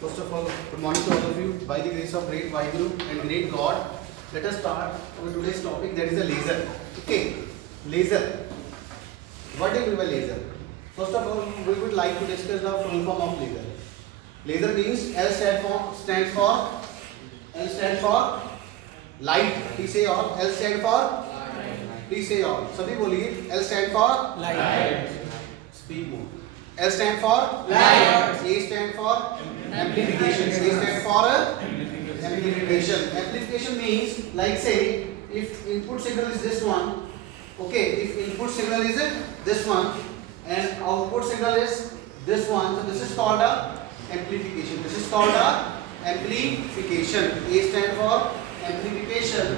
First of all, good morning to all of you. By the grace of great Vaheguru and great God, let us start our today's topic, that is a laser. Okay, laser. What do you mean by laser? First of all, we would like to discuss the full form of laser. Laser means L stands for light. Please say all. L stand for light. Please say all. सभी बोलिए. L stand for light. Speak more. L stand for light. A stand for amplification. A stand for amplification. Amplification means, like say, if input signal is this one, okay, if input signal is this one and output signal is this one, so this is called a amplification. This is called a amplification. A stand for amplification.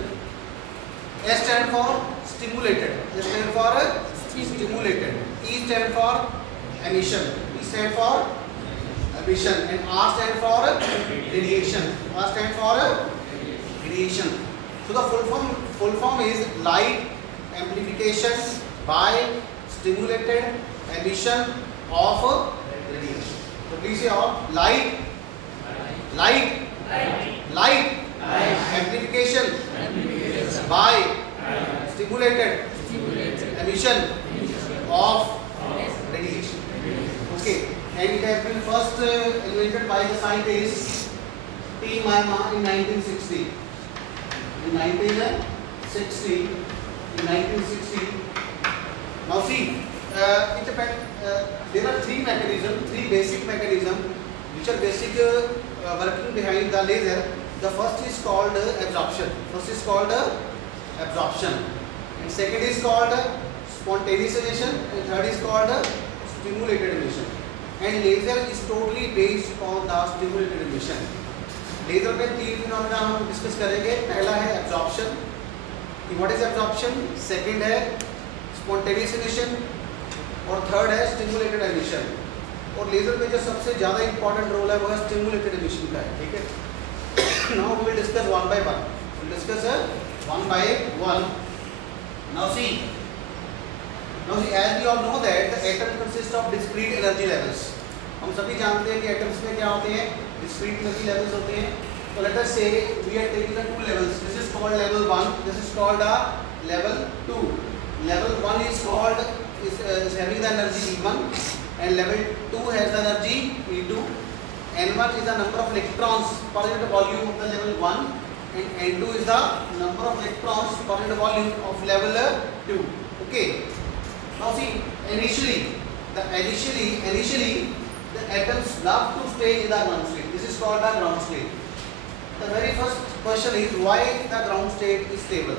S stand for stimulated. S stand for stimulated. E stand for emission. E stand for emission. And R stand for radiation. R stand for radiation. So the full form is light amplification by stimulated emission of radiation. So please say all. Light amplification by stimulated emission of radiation. Okay, and it has been first invented by the scientist T. Myma in 1960. In 1960. Now see, it depends. There are three basic mechanisms which are working behind the laser. The first is called absorption. And second is called spontaneous emission, and third is called stimulated emission. And laser is totally based on the stimulated emission. Laser में तीन phenomena हम discuss करेंगे. पहला है absorption. What is absorption? Second है spontaneous emission और third है stimulated emission. और लेजर में जो सबसे ज़्यादा इंपॉर्टेंट रोल है वो है stimulated emission का है. ठीक है. Now we will discuss one by one. We will discuss one by one. Now see, as we all know that the atom consists of discrete energy levels. हम सभी जानते हैं कि atoms में क्या होते हैं? Discrete energy levels होते हैं. So let us say we are taking the two levels. This is called level 1. This is called level 2. Level 1 is having the energy E1, and level 2 has the energy E2. N1 is the number of electrons per unit volume of the level 1, and N2 is the number of electrons per unit volume of level 2. Okay. Now see, initially the atoms love to stay in the ground state. This is called the ground state. The very first question is why the ground state is stable.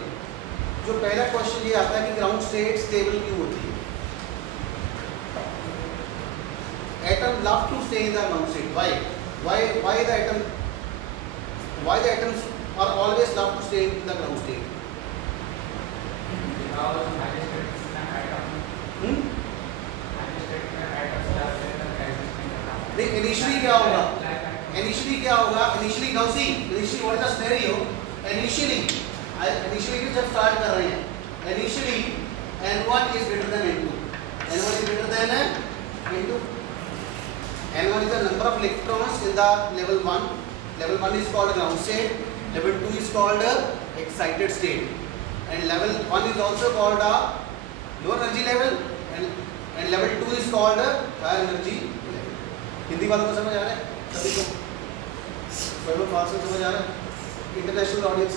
जो पहला question ये आता है कि ground state stable क्यों होती है. Atom love to stay in the ground state. Why the atoms are always love to stay in the ground state? Initially क्या होगा? Initially now see, initially what is the scenario? Initially जब start कर रहे हैं, initially N1 is greater than N2. N1 is greater than N2. N1 is the number of electrons in the level 1. Level 1 is called ground state. Level 2 is called excited state. And level 1 is also called low energy level. And level 2 is called higher energy level. Hindi वालों को समझ आ रहा है? सभी को fast में समझ आ रहा है? International audience,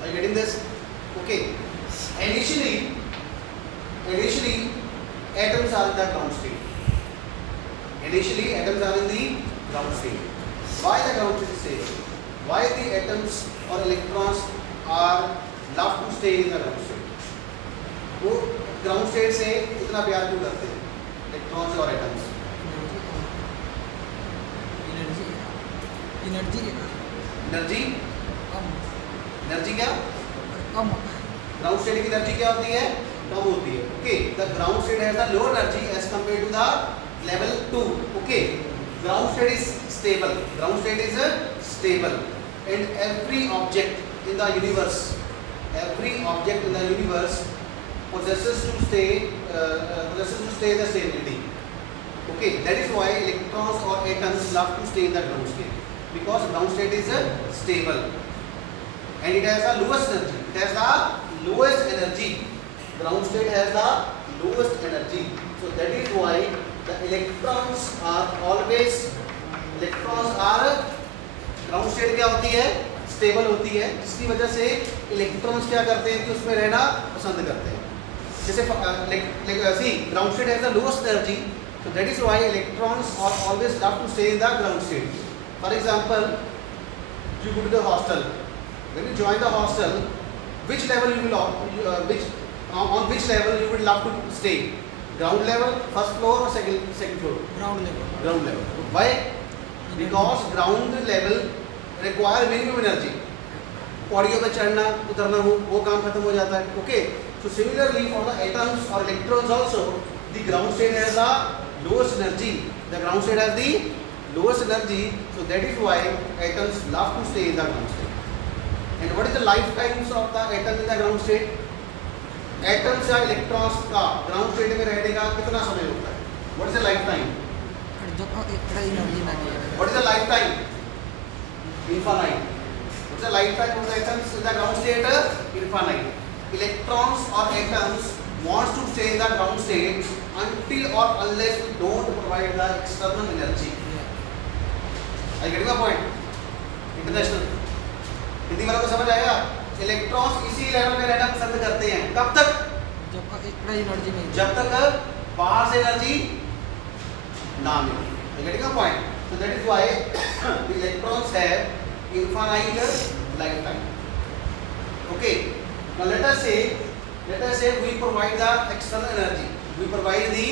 are you getting this? Okay. Initially atoms are in the ground state. Why the ground state is stable? Why the atoms or electrons are love to stay in the ground state? वो ground state से इतना प्यार क्यों करते हैं electrons और atoms? Energy क्या? कम. ग्राउंड स्टेट की एनर्जी क्या होती है? कम होती है. Okay. The ground state has the low energy as compared to the level 2. Okay. Ground state is stable. And every object in the universe possesses to stay the stability. Okay, that is why electrons or atoms love to stay in the ground state, because ground state is stable and it has the lowest energy. It has the lowest energy. Ground state has the lowest energy. So that is why the electrons are always, electrons are ground state क्या होती है, stable होती है, जिसकी वजह से electrons क्या करते हैं कि उसमें रहना पसंद करते हैं. जैसे see ground state has the lowest energy, so that is why electrons are always love to stay in the ground state. For example, you go to the hostel. When you join the hostel, which level you will on which level you would love to stay? Ground level, first floor or second floor? Ground level. Ground level. Why? Because ground level require minimum energy. पौड़ियों पे चढ़ना उतरना वो काम खत्म हो जाता है. Okay. So similarly for the atoms or electrons also, the ground state has the lowest energy. The ground state has the lowest energy. So that is why atoms love to stay in the ground state. And what is the lifetimes of the atom in the ground state? Atoms या electrons का ground state में रहने का कितना समय होता है? What is the lifetime? What is the lifetime? Infinite. What is the lifetime of the atoms in the ground state? Infinite. Electrons or atoms wants to stay in the ground state until or unless we don't provide the external energy. Are you getting my point? International. Hindi वालों को समझ आएगा? Electrons इसी level में रहना पसंद करते हैं. कब तक? जब तक बाहर से एनर्जी ना मिले. You getting a point? So that is why the electrons have infinite lifetime. Okay. Now let us say we provide the external energy. We provide the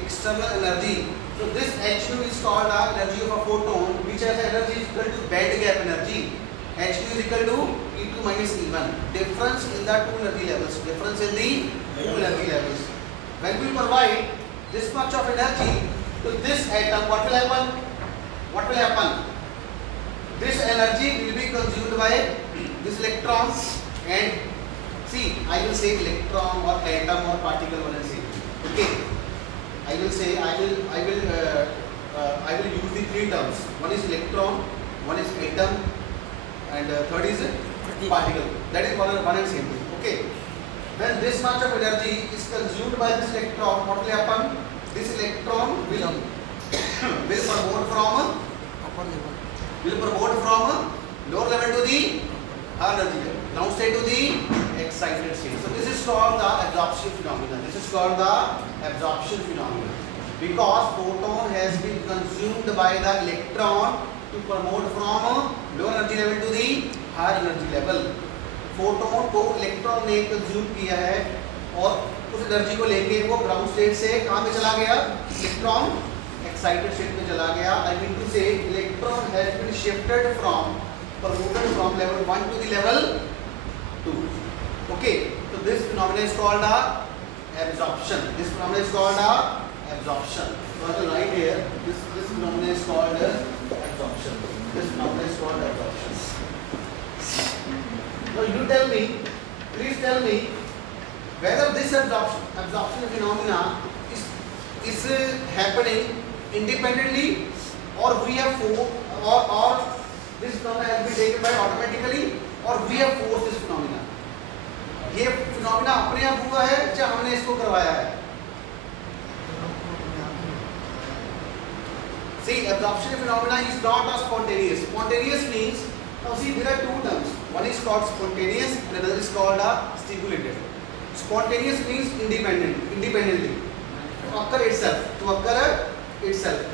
external energy. So this H2 is called the energy of a photon, which has energy is equal to band gap energy. H2 is equal to E2 minus E1. Difference in the two energy levels. Difference in the two energy levels. When we provide this much of energy to this atom, what will happen? What will happen? This energy will be consumed by this electron, and see, I will say electron or atom or particle, what I say. Okay, I will say I will use the three terms. One is electron, one is atom, and third is particle. That is one and same thing. Okay. When this much of energy is consumed by this electron, what will happen? This electron will promote from lower level to the higher energy level, ground state to the excited state. So this is called the absorption phenomenon. This is called the absorption phenomenon, because photon has been consumed by the electron to promote from lower energy level to the higher energy level. Photon को electron ने consume किया है और उस energy को लेके वो ground state से कहाँ पे चला गया? इलेक्ट्रॉन एक्साइटेड स्टेट में चला गया. I mean to say electron has been shifted from promoted from level 1 to the level 2. Okay, so this phenomenon is called absorption. This phenomenon is called absorption. So I will write here this phenomenon is called absorption. This phenomenon is called absorption. Now you tell me, please tell me whether this absorption phenomena is happening independently, or we have or this phenomena has been taken by automatically, or we have forced this phenomena. ये phenomena अपने आप हुआ है या हमने इसको करवाया है? See, absorption phenomena is not a spontaneous. Spontaneous means, now see, there are two terms. One is called spontaneous and another is called stimulated. Spontaneous means independently, to occur itself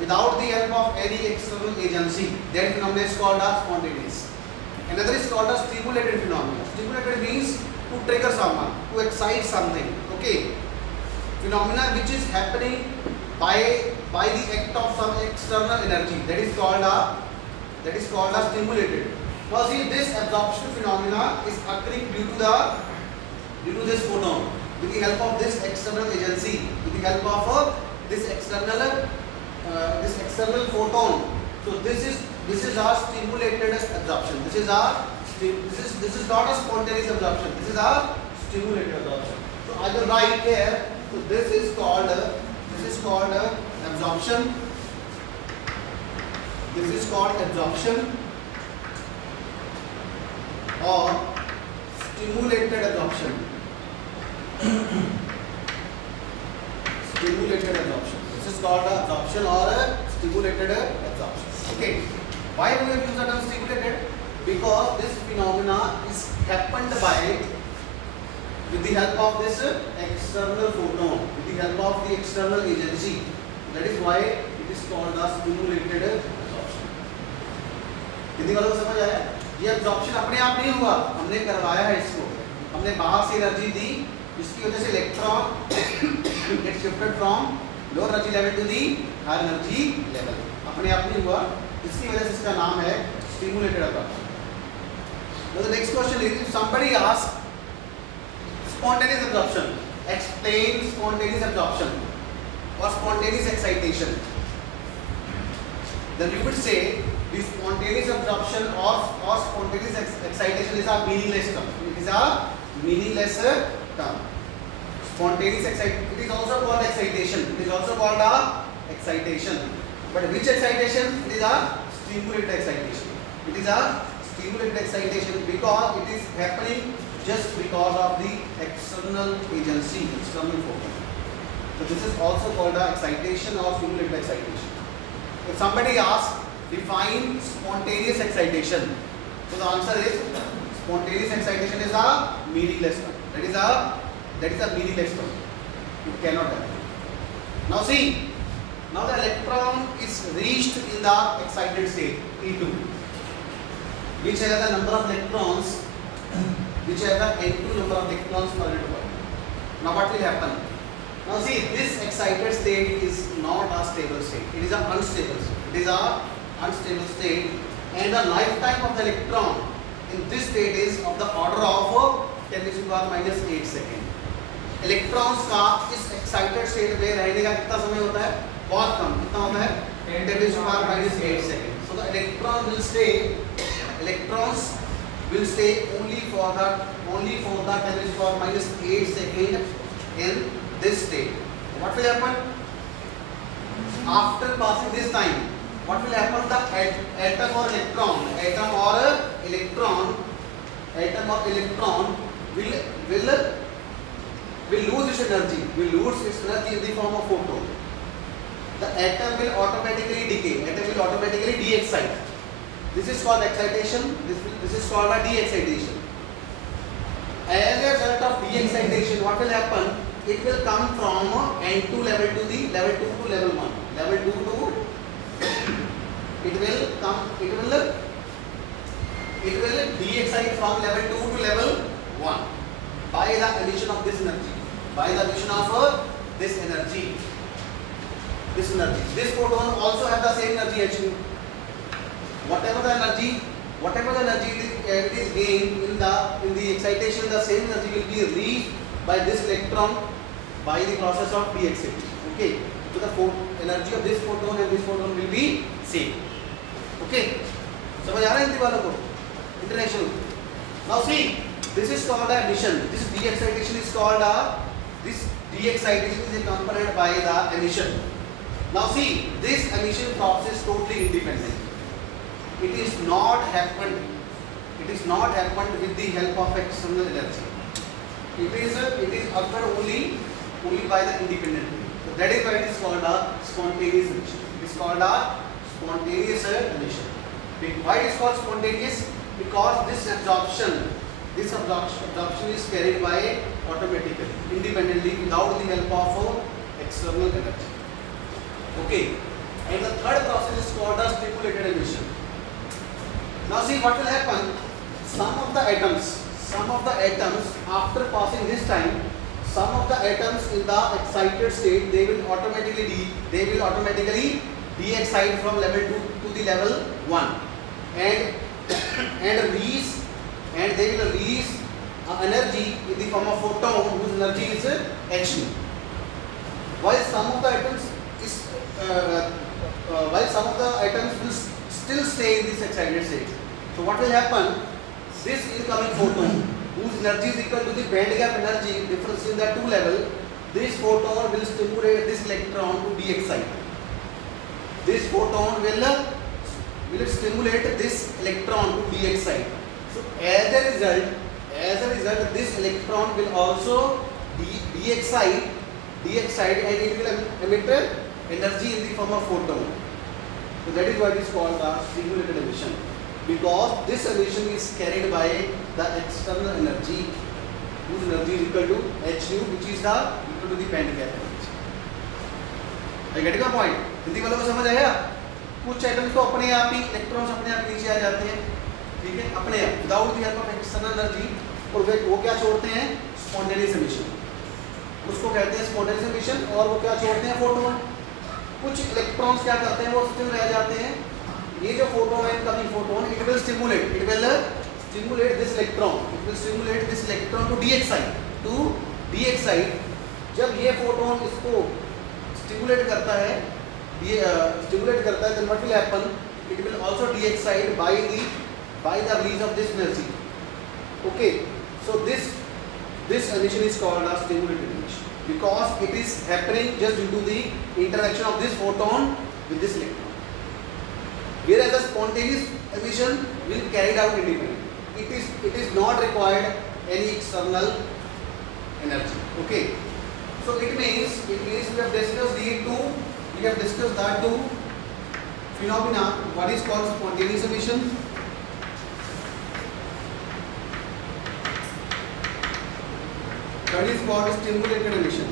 without the help of any external agency. That phenomenon is called spontaneous. Another is called stimulated phenomenon. Stimulated means to trigger someone, to excite something. Okay, phenomena which is happening by the act of some external energy. That is called stimulated. Now see, this absorption phenomena is occurring due to this photon, with the help of this external agency, with the help of this external photon. So this is a stimulated absorption. This is not a spontaneous absorption. This is a stimulated absorption. So I will write here. So this is called absorption. This is called absorption or stimulated absorption. Stimulated absorption. This is called absorption or stimulated absorption. Okay. Why do we use the term stimulated? Because this phenomena is happened by with the help of this external photon, with the help of the external agency. That is why it is called the stimulated absorption. कितनी बार समझ आया? ये absorption अपने आप नहीं हुआ, हमने करवाया है इसको. हमने बाहर से एनर्जी दी, जिसकी वजह से electron get shifted from lower energy level to the higher energy level. अपने आप नहीं हुआ, इसकी वजह से इसका नाम है stimulated absorption. Now the next question is, if somebody asks spontaneous absorption, explain spontaneous absorption or spontaneous excitation, then you would say the spontaneous absorption or spontaneous excitation is a meaningless term. It is a meaningless term. Spontaneous excitation, it is also called excitation. It is also called a excitation. But which excitation? It is a stimulated excitation. It is a stimulated excitation because it is happening just because of the external agency, external photon. So this is also called a excitation or stimulated excitation. If somebody asks, define spontaneous excitation, so the answer is spontaneous excitation is a meaningless term. That is a meaningless term. It cannot happen. Now see, now the electron is reached in the excited state E2, which has the number of electrons, which has the N2 number of electrons per unit volume. Now what will happen? Now see, this excited state is not a stable state. It is an unstable state. It is an unstable state, and the lifetime of the electron in this state is of the order of 10⁻⁻8 seconds. Electrons का इस excited state में रहने का कितना समय होता है? बहुत कम. कितना होता है? 10⁻⁸ seconds. So the electrons will stay only for the 10⁻⁸ second in this state. What will happen after passing this time? What will happen? The atom or electron will lose its energy. Will lose its energy in the form of photon. The atom will automatically decay. Atom will automatically de-excite. This is called excitation. This is called a de-excitation. As a result of de-excitation, what will happen? It will come from N2 level to the level 2 to level 1. Level 2 to it will de-excite from level 2 to level 1 by the addition of this energy. By the addition of this energy. This photon also have the same energy H2. Whatever the energy it is gained in the excitation, the same energy will be reached by this electron by the process of de-excitation. Okay. So the energy of this photon and this photon will be same. Okay. समझ आ रहा है हिंदी वालों को? International. Now see, this is called emission. This de-excitation is called this de-excitation is accompanied by the emission. Now see, this emission process is totally independent. It is not happened with the help of external energy. It is occurred only by the independent. So that is why it is called a spontaneous emission. It is called a spontaneous emission. Why it is called spontaneous? Because this absorption is carried by automatically, independently, without the help of external energy. Okay. And the third process is called a stimulated emission. Now see what will happen. Some of the atoms after passing this time, some of the atoms in the excited state, they will automatically de-excite from level 2 to the level 1 and they will release energy in the form of photon whose energy is H2. While some of the atoms will still stay in this excited state. So what will happen? This incoming photon whose energy is equal to the band gap energy difference in the two level, this photon will stimulate this electron to de-excite. this photon will stimulate this electron to be excited. So as a result, this electron will also be excited and it will emit energy in the form of photon. So that is why it is called the stimulated emission, because this emission is carried by the external energy, whose energy is equal to h nu, which is equal to the band gap energy. I get your point? Hindi वालों को समझ आया? कुछ atom तो अपने आप ही electrons अपने आप नीचे आ जाते हैं, ठीक है, अपने आप without the help of external energy, और वो क्या छोड़ते हैं? स्पॉन्टेनियस एमिशन, उसको कहते हैं स्पॉन्टेनियस एमिशन। और वो क्या छोड़ते हैं? फोटोन। कुछ इलेक्ट्रॉन्स क्या करते हैं? वो स्टिल रह जाते हैं। ये जो फोटोन है, कभी photon, it will stimulate this electron, to de excite. जब ये फोटोन इसको स्टिमुलेट करता है, then what will happen? It will also de-excite by the release of this energy. Okay, so this emission is called as stimulated emission, because it is happening just due to the interaction of this photon with this electron. Whereas the spontaneous emission will carried out independently. It is not required any external energy. Okay, so it means we have discussed the two phenomena. What is called spontaneous emission, that is called stimulated emission.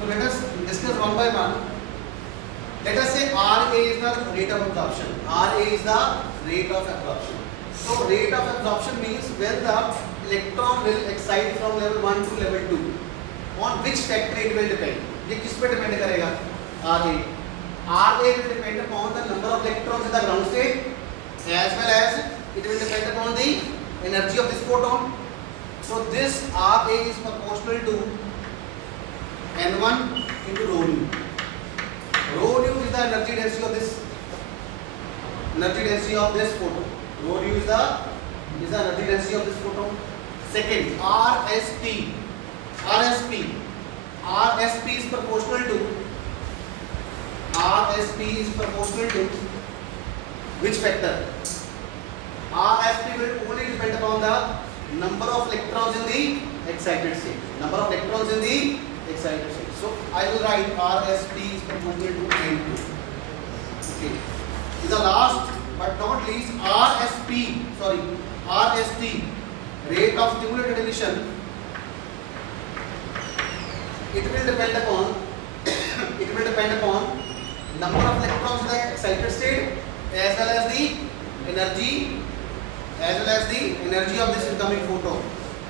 So let us discuss one by one. Let us say RA is the rate of absorption. So rate of absorption means when the electron will excite from level 1 to level 2. On which factor it will depend? ये किस पे depend करेगा? RA will depend upon the number of electrons in the ground state, as well as it will depend upon the energy of this photon. So this RA is proportional to N1 into rho nu. Rho nu is the energy density of this photon. Rho nu is the energy density of this photon. Second, RSP is proportional to which factor? RSP will only depend upon the number of electrons in the excited state. So I will write RSP is proportional to N2. Okay. In the last but not least, RST, rate of stimulated emission. It will depend upon number of electrons in the excited state, as well as the energy of this incoming photon.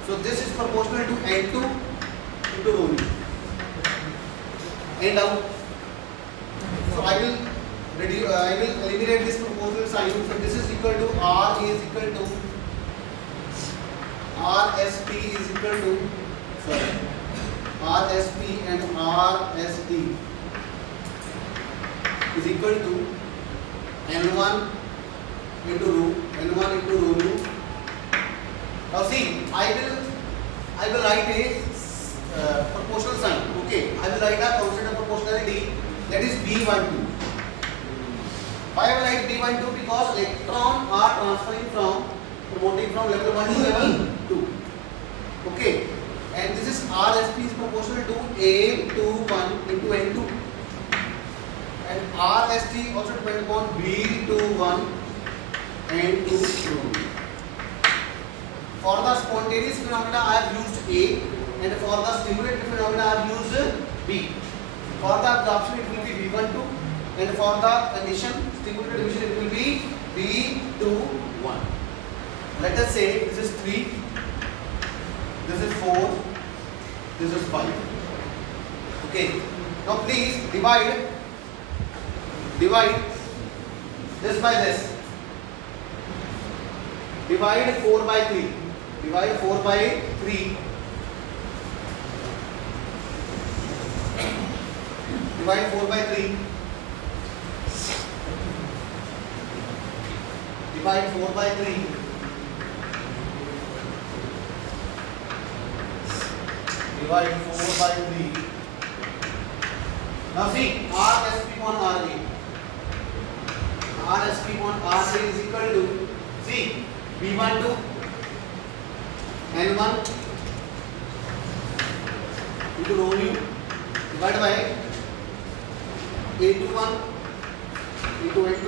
So this is proportional to N2 into rho nu. And now, so I will eliminate this proportional sign. So this is equal to RSP is equal to RSP and RST is equal to N1 into rho nu. Now see, I will write a proportional sign. Okay, I will write a constant of proportionality, that is B12. Why I will write B12? Because electrons are promoting from level 1 to level 2. Okay, and this is RSP is proportional to A21 into N2, and RST also depends upon B21 and 2 rho nu. For the spontaneous phenomena I have used A, and for the stimulated phenomena I have used B. For the absorption it will be B12, and for the stimulated emission it will be B21. Let us say this is 3, this is 4, this is 5. Okay. Now please divide this by this. Divide 4 by 3. Divide 4 by 3. Divide 4 by 3. Divide 4 by 3. 4 divide 4 by 3. Now see, RSP upon RA. RSP upon RA is equal to, see, B12 N1 into rho nu divided by A21 into N2.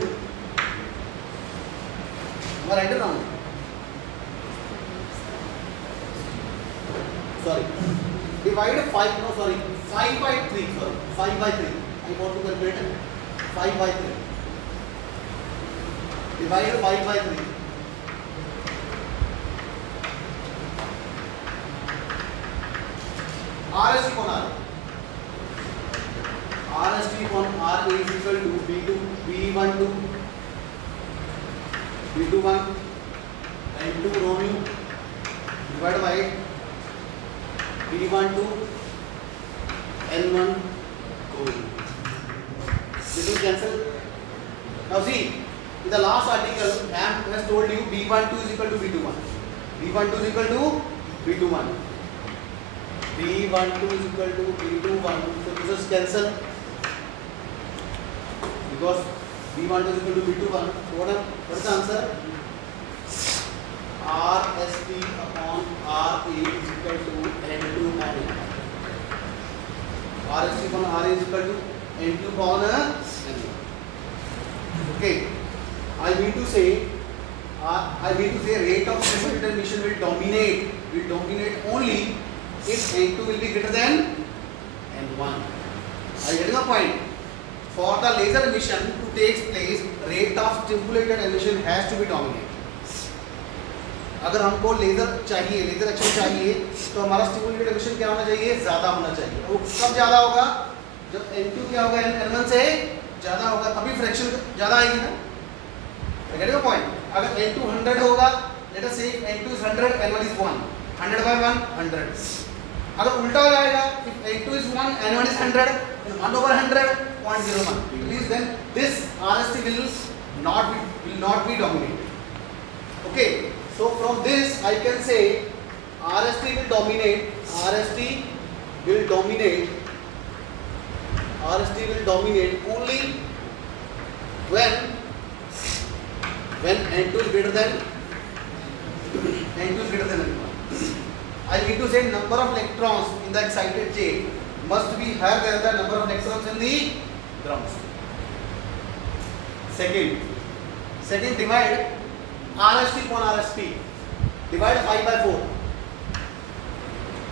You are right or wrong? Sorry. Divide 5 by 3. Sorry, 5 by 3. I want to calculate it. 5 by 3. Divide 5 by 3. RST upon R. RST upon R is equal to B12 B21 N2 rho nu divided by B12 N1 rho nu. This will cancel. Now see, in the last article, I has told you B12 is equal to B21. B12 is equal to B21. B12 is equal to B21. So this is cancel because B12 is equal to B21. So what is the answer? RST upon RA is equal to N2 upon A. RST upon RA is equal to N2 upon A. Okay. I mean to say rate of stimulated emission will dominate only if N2 will be greater than N1. Are you getting the point? For the laser emission to take place, rate of stimulated emission has to be dominant. अगर हमको laser चाहिए, laser action चाहिए, तो हमारा stimulated emission क्या होना चाहिए? ज़्यादा होना चाहिए। वो कब ज़्यादा होगा? जब N2 क्या होगा? N1 से ज़्यादा होगा, तभी फ्रैक्शन ज़्यादा आएगी ना। Get your point? अगर N2 100 होगा, let us say N2 is 100, N1 is 1, 100 by 1, 100. अगर उल्टा हो जाएगा, if N2 is 1, N1 is 100, then 1 over 100, 0.01. Please then this RST will not be dominant. Okay. So from this I can say RST will dominate only when N2 is greater than N1. I need to say number of electrons in the excited state must be higher than the number of electrons in the ground state. Second divide RST upon RSP. Divide 5 by 4.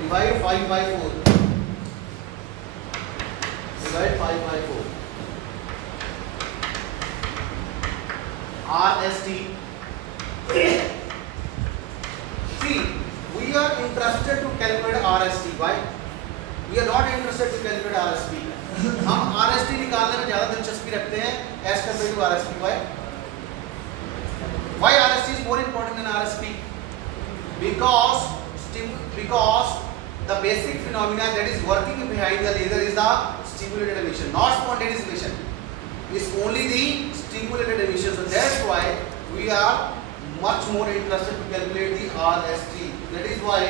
Divide 5 by 4. Divide 5 by 4. RST. See, we are interested to calculate RST. Why? We are not interested to calculate RSP. हम RST निकालने में ज़्यादा दिलचस्पी रखते हैं as compared to RSP. Why RST is more important than RSP? Because the basic phenomena that is working behind the laser is the stimulated emission, not spontaneous emission. It's only the stimulated emission. So that's why we are much more interested to calculate the RST. That is why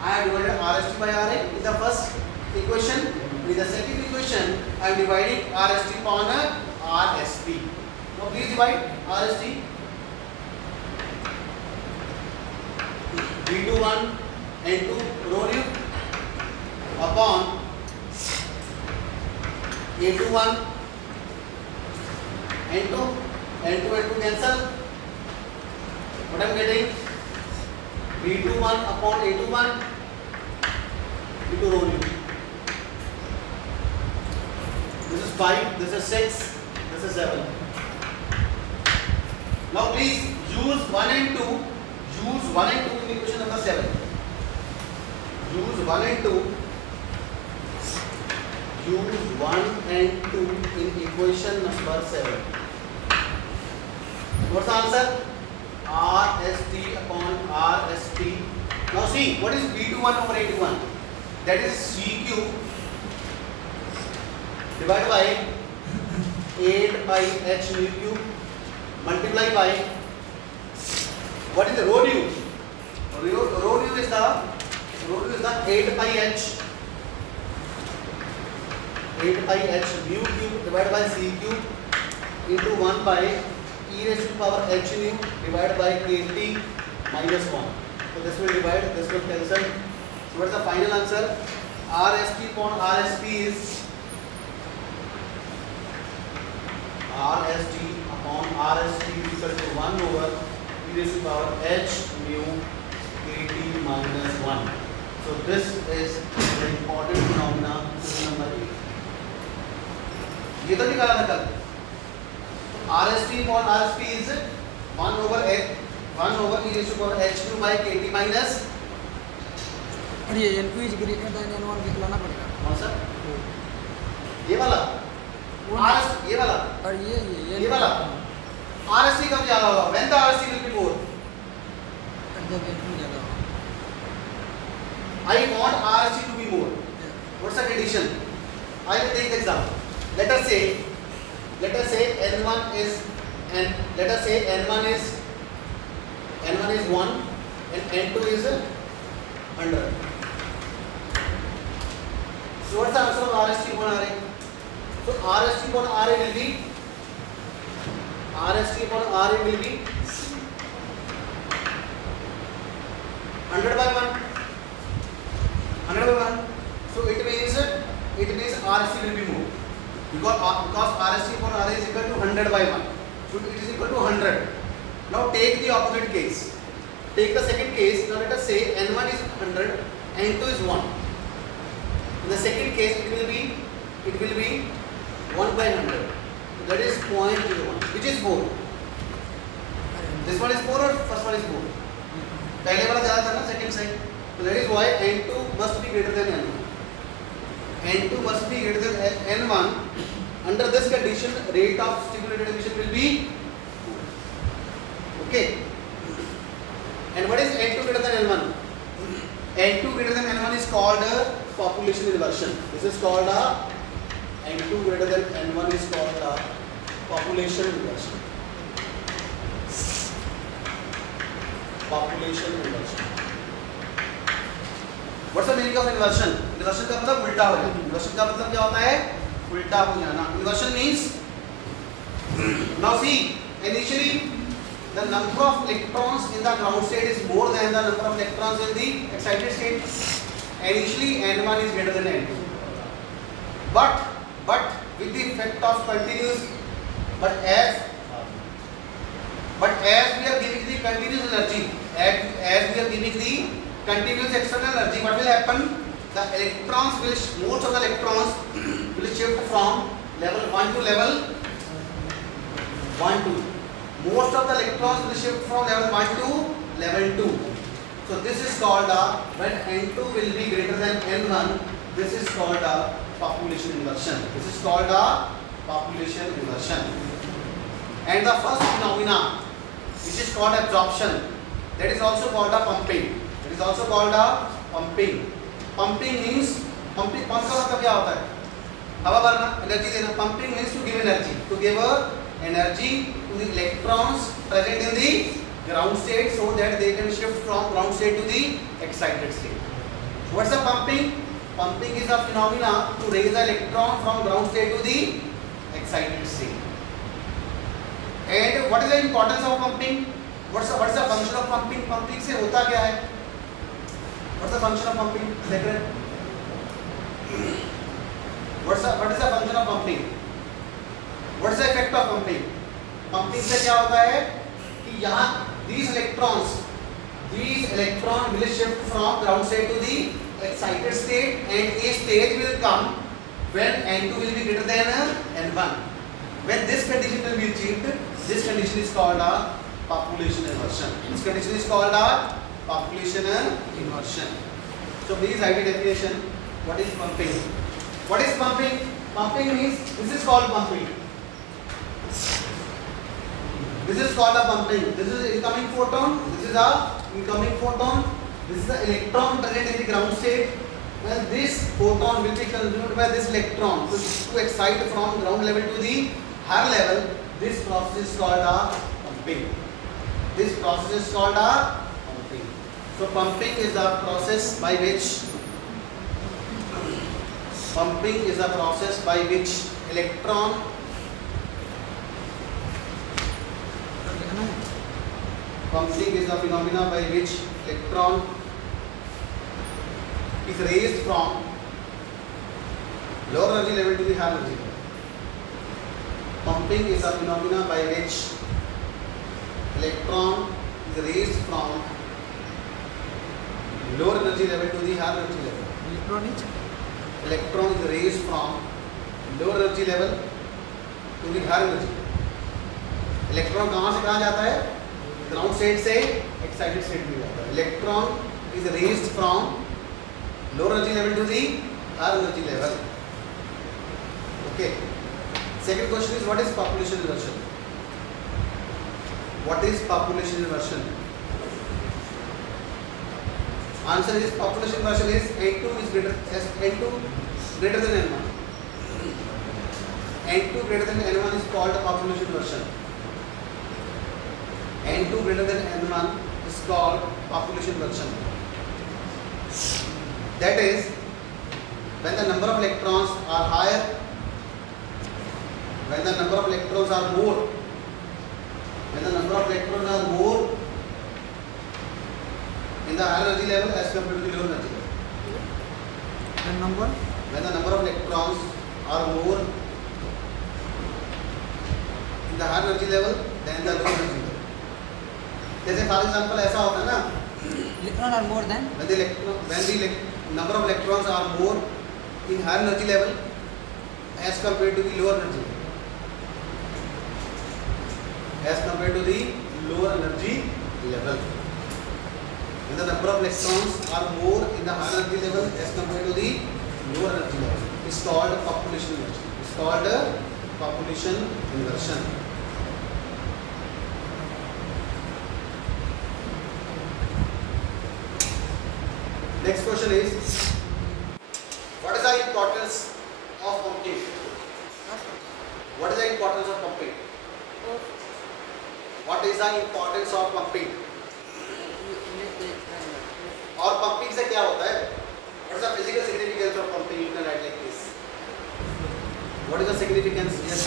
I have divided RST by RA in the first equation. With the second equation, I am dividing RST upon RSP. Now please divide RST. B21 N2 rho nu upon A21 N2 cancel. What I am getting? B21 upon A21 into rho nu. This is 5, this is 6, this is 7. Now please use 1 and 2. Use 1 and 2 in equation number 7. Use 1 and 2. Use 1 and 2 in equation number 7. What's the answer? RST upon RSP. Now see, what is B21 over A21? That is CQ divided by 8 by H mu cube multiply by what is the rho nu? Rho nu is the 8 by H 8 pi h mu cube divided by c cube into 1 by e raised to power h nu divided by kt minus 1. So this will divide, this will cancel. So what is the final answer? RST upon RSP is RST upon RSP is equal to 1 over e raised to power h mu kt minus 1. So this is the important phenomena number 8. ये तो निकाला था कल. RST upon RSP is 1 over e raised to power h nu by kt minus. और ये n2 is greater than n1 निकालना पड़ेगा. कौन सा? ये वाला. RST ये वाला. और ये वाला. RST कब ज्यादा होगा? When the RST will be more? जब n2 ज्यादा होगा. I want RST to be more. What's the condition? I will take the example. Let us say n1 is n1 is 1 and n2 is 100. So what's the answer of RST upon RA? So RST upon RA will be 100 by 1. 100 by 1. So it means RST will be more. Because RST upon RA is equal to 100 by 1. So it is equal to 100. Now take the opposite case. Take the second case. Now let us say n1 is 100, n2 is 1. In the second case it will be 1 by 100. That is 0.01. Which is more? This one is more or first one is more? पहले वाला ज़्यादा था ना second side. So that is why n2 must be greater than n1. n2 must be greater than n1. Under this condition, rate of stimulated emission will be 2. Okay. And what is n2 greater than n1? n2 greater than n1 is called a population inversion. This is called a n2 greater than n1 is called a population inversion. Population inversion. What's the meaning of inversion? Inversion का मतलब उल्टा हो जाना. Inversion का मतलब क्या होता है? उल्टा हो जाना. Inversion means now see initially the number of electrons in the ground state is more than the number of electrons in the excited state. Initially n1 is greater than n2. But with the effect of continuous, but as we are giving the continuous energy, as we are giving the continuous external energy, what will happen? The electrons will, most of the electrons will shift from level 1 to level 1 2. Most of the electrons will shift from level 1 to level 2. So this is called when n2 will be greater than n1, this is called a population inversion. This is called a population inversion. And the first phenomena, which is called absorption, that is also called a pumping. It is also called a pumping. Pumping means pumping का मतलब क्या होता है? हवा भरना, energy देना. Pumping means to give energy. To give energy to the electrons present in the ground state so that they can shift from ground state to the excited state. What's the pumping? Pumping is a phenomena to raise the electron from ground state to the excited state. And what is the importance of pumping? What's the function of pumping? Pumping से होता क्या है? What's the function of pumping? Second. What is the function of pumping? What is the effect of pumping? Pumping से क्या होता है कि यहाँ these electrons will shift from ground state to the excited state, and a stage will come when n2 will be greater than n1. When this condition will be achieved, this condition is called a population inversion. This condition is called a population inversion. So please write a definition. What is pumping? What is pumping? Pumping means this is called pumping. This is called a pumping. This is incoming photon. This is a incoming photon. This is the electron present in the ground state. When this photon will be consumed by this electron to excite from ground level to the higher level, this process is called a pumping. This process is called a pumping. So pumping is the process by which Pumping is a process by which electron pumping is a phenomena by which electron is raised from lower energy level to the higher energy level. Pumping is a phenomena by which electron is raised from lower energy level to the higher energy level. Electron is raised from lower energy level to the higher energy level. Electron कहाँ से कहाँ जाता है? Ground state से excited state में जाता है. Electron is raised from lower energy level to the higher energy level. Okay. Second question is what is population inversion? What is population inversion? Answer is population inversion is N2 is greater than N1. N2 greater than N1 is called population inversion. N2 greater than N1 is called population inversion. That is, when the number of electrons are higher, when the number of electrons are more, when the number of electrons are more in the higher energy level as compared to the lower energy level. When the number of electrons are more in the higher energy level than the lower energy level. जैसे for example ऐसा होता है ना, electron are more than when the number of electrons are more in higher energy level as compared to the lower energy level. As compared to the lower energy level. When the number of electrons are more in the higher energy level as compared to the lower energy level, it's called population inversion. It's called population inversion. Next question is, what is the importance of pumping? What is the importance of pumping? What is the importance of pumping? और pumping से क्या होता है? What is the physical significance of pumping? You can write like this. What is the significance? Yes.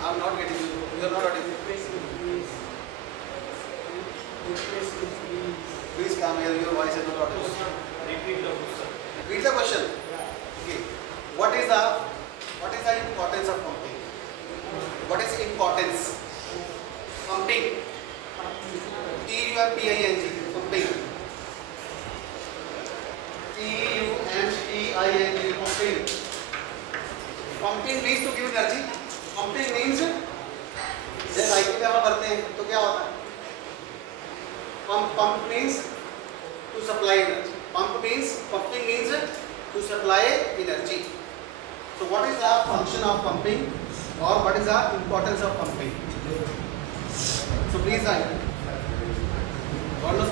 I am not getting you. You are not getting me. Please come here. Your voice is not audible. Repeat the question. Repeat the question. Okay. What is the importance of pumping? What is importance? Pumping. P-U-M-P-I-N-G. Pumping. P-U-M-P-I-N-G. Pumping. Pumping means to give energy. Pumping means जब cycle में हम करते हैं तो क्या होता है? Pump means to supply energy. Pumping means to supply energy. So what is the function of pumping or what is the importance of pumping? So please write.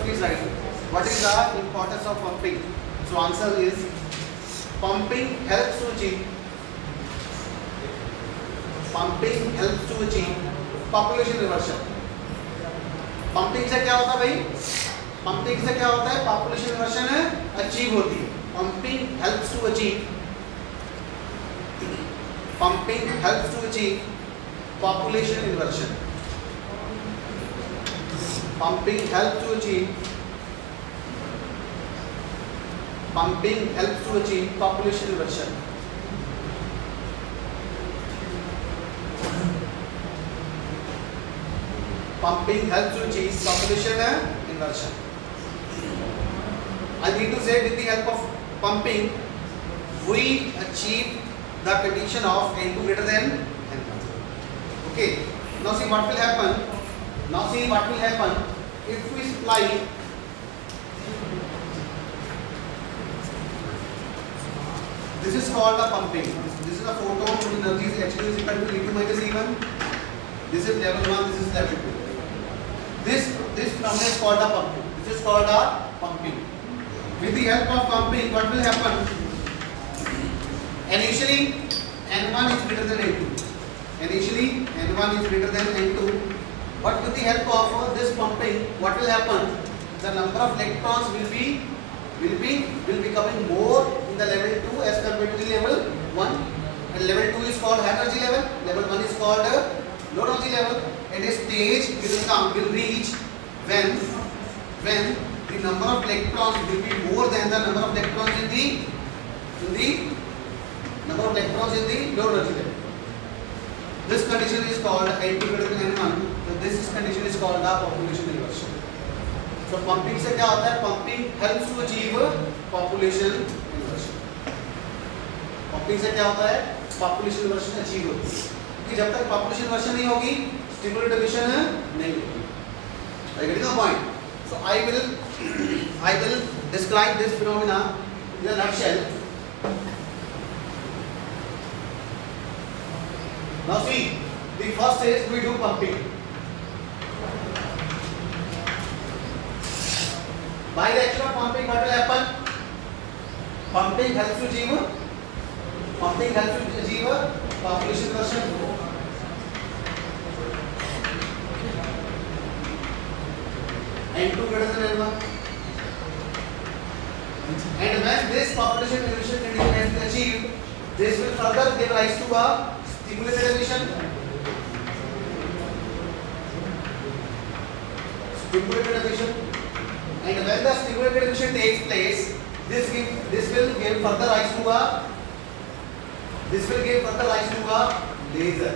Please write. What is the importance of pumping? So answer is pumping helps to achieve population reversion. Pumping से क्या होता है भाई? Pumping से क्या होता है? Population inversion achieve होती है. Pumping helps to achieve population inversion. Pumping helps to achieve population inversion. Pumping helps to achieve population inversion. I need to say with the help of pumping, we achieve the condition of N2 greater than N1. Okay. Now see what will happen. If we supply this is called the pumping. This is a photon energy is H2 is equal to E2 minus E1. This is level 1. This is level 2. This phenomenon is called the pumping. This is called the pumping. With the help of pumping, what will happen? Initially, N1 is greater than N2. But with the help of this pumping, what will happen? the number of electrons will be becoming more in the level 2 as compared to the level 1. And level 2 is called high energy level. Level 1 is called low energy level. And a stage will reach when the number of electrons will be more than the number of electrons in the low energy level. This condition is called N2 greater than N1. So this condition is called the population inversion. So pumping से क्या होता है? Pumping helps to achieve population inversion. Pumping से क्या होता है? Population inversion achieve होती है. कि जब तक population inversion नहीं होगी, stimulated emission नहीं होगी. Are you getting the point? So I will describe this phenomena in a nutshell. Now see, the first is we do pumping. By the action of pumping, what will happen? Pumping helps to achieve population inversion. N2 greater than N1. And when this population inversion condition has been achieved, this will further give rise to a stimulated emission. And when the stimulated emission takes place, this will give further rise to a laser.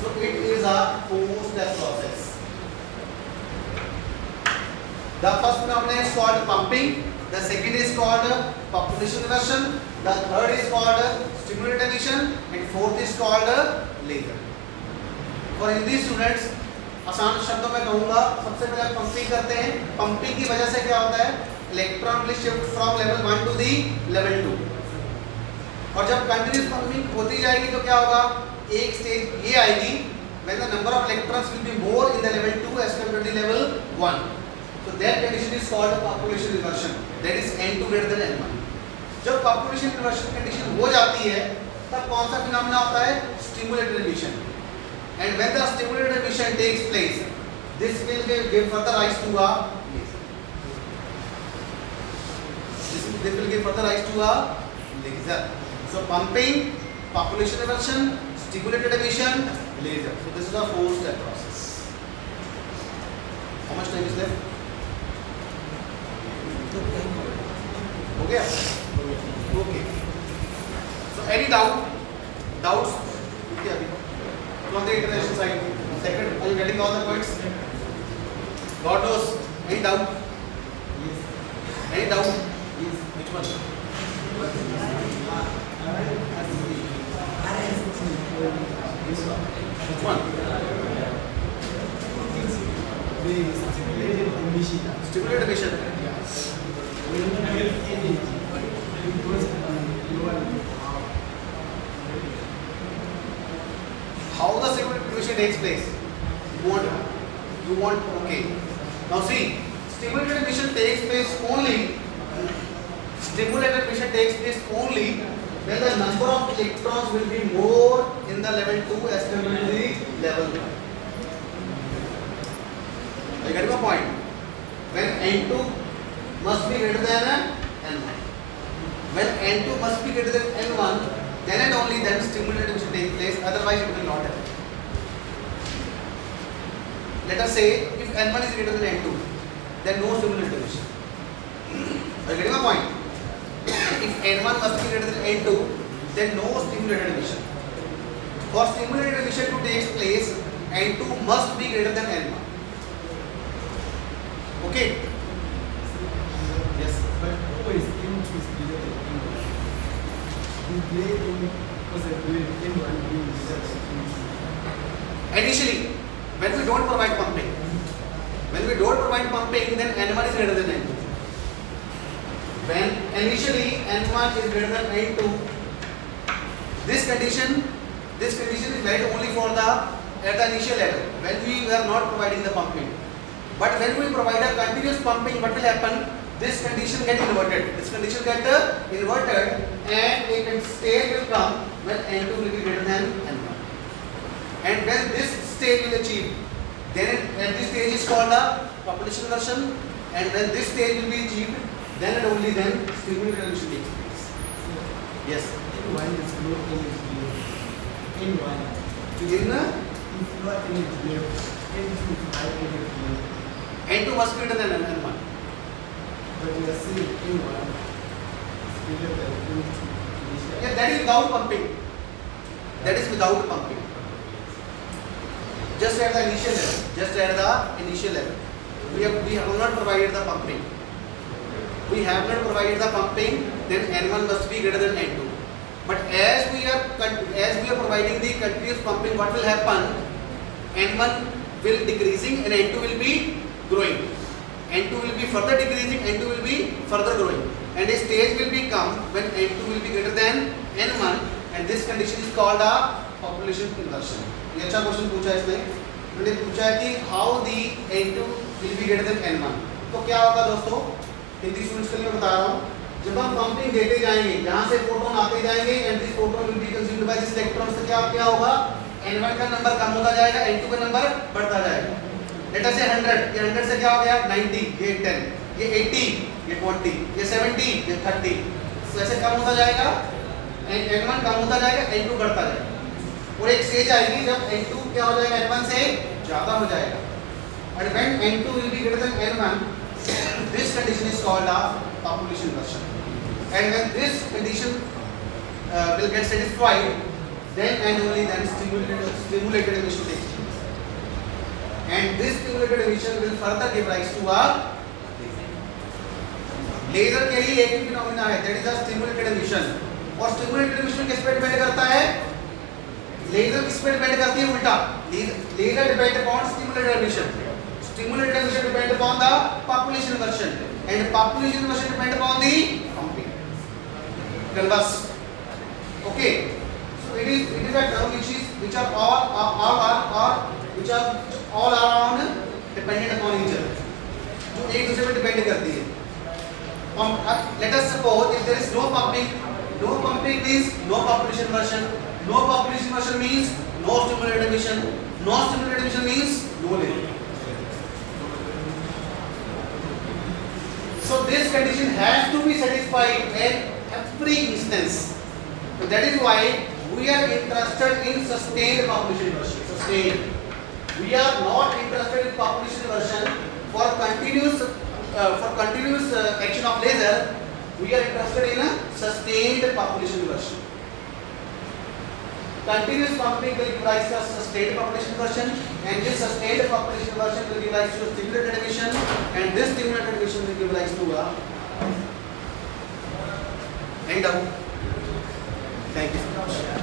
So it is a four-step process. The first phenomenon is called pumping. The second is called population inversion. The third is called stimulated emission, and fourth is called laser. For Hindi students, आसान शब्दों में कहूँगा, सबसे पहले pumping करते हैं. Pumping की वजह से क्या होता है? Electron will shift from level 1 to the level 2. और जब कंटिन्यूस पंपिंग होती जाएगी तो क्या होगा? एक स्टेज ये आएगी when the number of electrons will be more in the level 2 as compared to the level 1. So that condition is called population inversion. That is N2 greater than N1. जब population inversion condition हो जाती है, तब कौन सा phenomena होता है? Stimulated emission. And when the stimulated emission takes place, this will give further rise to a laser. This will give further rise to a laser. So pumping, population inversion, stimulated emission, laser. So this is a four-step process. How much time is left? Okay. Okay. So any doubts? Okay. From the international side. Second, are you getting all the points? God knows. Any doubt? Yes. Any doubt? Yes. Which one? Which one? Stimulated emission. How the stimulated emission takes place? You want okay. Now see, stimulated emission takes place only when the number of electrons will be more in the level 2 as compared to the level 1. Are you getting my point? When N2 must be greater than N1. When N2 must be greater than N1, then and only then stimulated emission takes place, otherwise it will not happen. Let us say if N1 is greater than N2, then no stimulated emission. Are you getting my point? If N1 must be greater than N2, then no stimulated emission. For stimulated emission to take place, N2 must be greater than N1. Okay? Yes. But always N2 is greater than N1. We play because N1 being greater than N2. Initially, when we don't provide pumping, then N1 is greater than N2. When initially N1 is greater than N2, this condition is valid only for at the initial level when we are not providing the pumping. But when we provide a continuous pumping, what will happen? This condition get inverted. And a stage will come when N2 will be greater than N1. And when this stage will achieve, then at this stage is called the population inversion, and when this stage will be achieved, then and only then stimulated emission takes place. Yes. N1 is low energy level. N1 In is low energy level. N2 is high energy level. N2 must be greater than N1. But we are saying N1 is greater than N2 initially. Yeah, that is without pumping. That is without pumping. Just at the initial level. Just at the initial level. We have not provided the pumping. We have not provided the pumping. Then N1 must be greater than N2. But as we are providing the continuous pumping, what will happen? N1 will decreasing and N2 will be growing. N2 will be further decreasing, N2 will be further growing. And a stage will become when N2 will be greater than N1, and this condition is called a population inversion. ये अच्छा question पूछा है इसने. मैंने पूछा है कि how the N2 will be greater than N1. तो क्या होगा दोस्तों? हिंदी स्टूडेंट्स के लिए मैं बता रहा हूँ. जब हम पंपिंग देते जाएंगे, यहाँ से फोटोन आते जाएंगे, and this photon will be consumed by this electron. से क्या होगा? N1 का नंबर कम होता जाएगा, N2 का नंबर बढ़ता जाएगा. Let us say 100, ये 100 से क्या हो गया? 90, ये 10, ये 80, ये 20, ये 70, ये 30. तो ऐसे कम होता जाएगा, N1 कम होता जाएगा, N2 बढ़ता जाएगा. और एक स्टेज आएगी जब N2 क्या हो जाएगा? N1 से ज़्यादा हो जाएगा. And when N2 will be greater than N1, this condition is called a population inversion. And when this condition will get satisfied, then and only then stimulated emission takes place. And this stimulated emission will further give rise to a laser के लिए एक ही phenomena है, that is a stimulated emission. और stimulated emission किस पे depend करता है? Laser किस पे डिपेंड करती है? उल्टा. Laser depend upon stimulated emission. Stimulated emission depend upon the population inversion, and population inversion depend upon the pumping. Converse. Okay. So it is a term which are all are on dependent upon each other. जो एक दूसरे पे depend करती है. Let us suppose if there is no pumping means no population inversion. No population inversion means no stimulated emission. No stimulated emission means no laser. So this condition has to be satisfied at every instance. So that is why we are interested in sustained population inversion. Sustained. We are not interested in population inversion for continuous action of laser. We are interested in a sustained population inversion. Continuous pumping will give rise to sustained population inversion, and this sustained population inversion will give rise to stimulated emission, and this stimulated emission will give rise to a end up. Thank you so much.